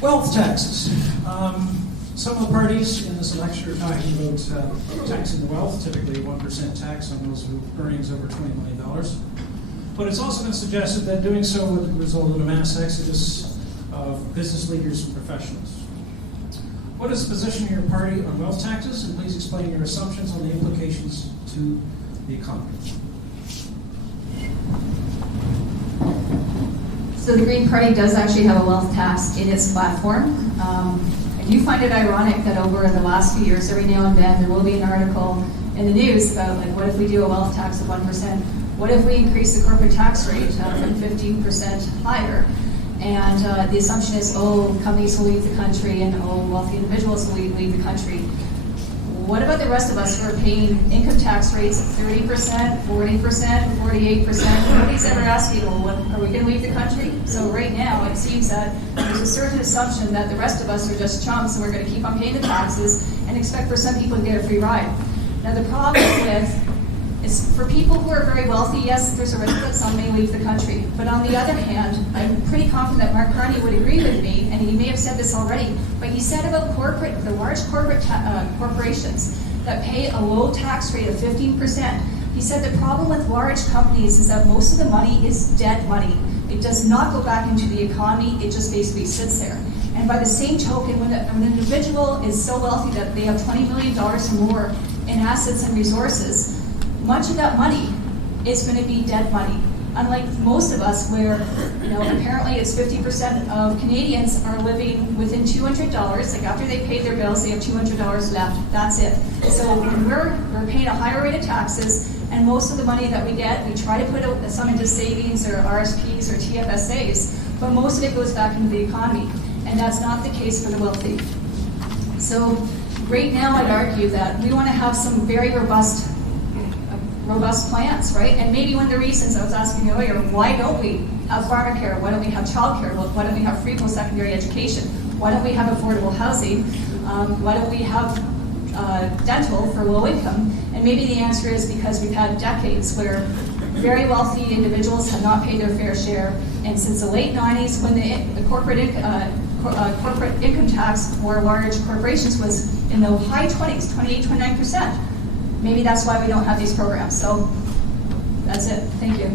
Wealth taxes. Some of the parties in this election are talking about taxing the wealth, typically 1% tax on those with earnings over $20 million. But it's also been suggested that doing so would result in a mass exodus of business leaders and professionals. What is the position of your party on wealth taxes? And please explain your assumptions on the implications to the economy. So the Green Party does actually have a wealth tax in its platform. I do find it ironic that over the last few years, every now and then, there will be an article in the news about, like, what if we do a wealth tax of 1%? What if we increase the corporate tax rate from 15% higher? And the assumption is, oh, companies will leave the country and, oh, wealthy individuals will leave the country. What about the rest of us who are paying income tax rates of 30%, 40%, 48%? Nobody's ever asking, well, are we going to leave the country? So right now, it seems that there's a certain assumption that the rest of us are just chumps and we're going to keep on paying the taxes and expect for some people to get a free ride. Now, the problem is for people who are very wealthy, yes, there's a risk that some may leave the country. But on the other hand, I'm pretty confident that Mark Carney would agree with me, and he may have said this already, but he said about the large corporations that pay a low tax rate of 15%. He said the problem with large companies is that most of the money is dead money. It does not go back into the economy, it just basically sits there. And by the same token, when an individual is so wealthy that they have $20 million or more in assets and resources, much of that money is going to be dead money. Unlike most of us where, apparently it's 50% of Canadians are living within $200. Like after they pay their bills, they have $200 left. That's it. So we're paying a higher rate of taxes, and most of the money that we get, we try to put some into savings or RSPs or TFSAs, but most of it goes back into the economy. And that's not the case for the wealthy. So right now I'd argue that we want to have some very robust plans, right? And maybe one of the reasons I was asking earlier, why don't we have pharmacare? Why don't we have childcare? Why don't we have free post-secondary education? Why don't we have affordable housing? Why don't we have dental for low income? And maybe the answer is because we've had decades where very wealthy individuals have not paid their fair share, and since the late 90s, when the corporate income tax for large corporations was in the high 20s, 28, 29%. Maybe that's why we don't have these programs. So that's it. Thank you.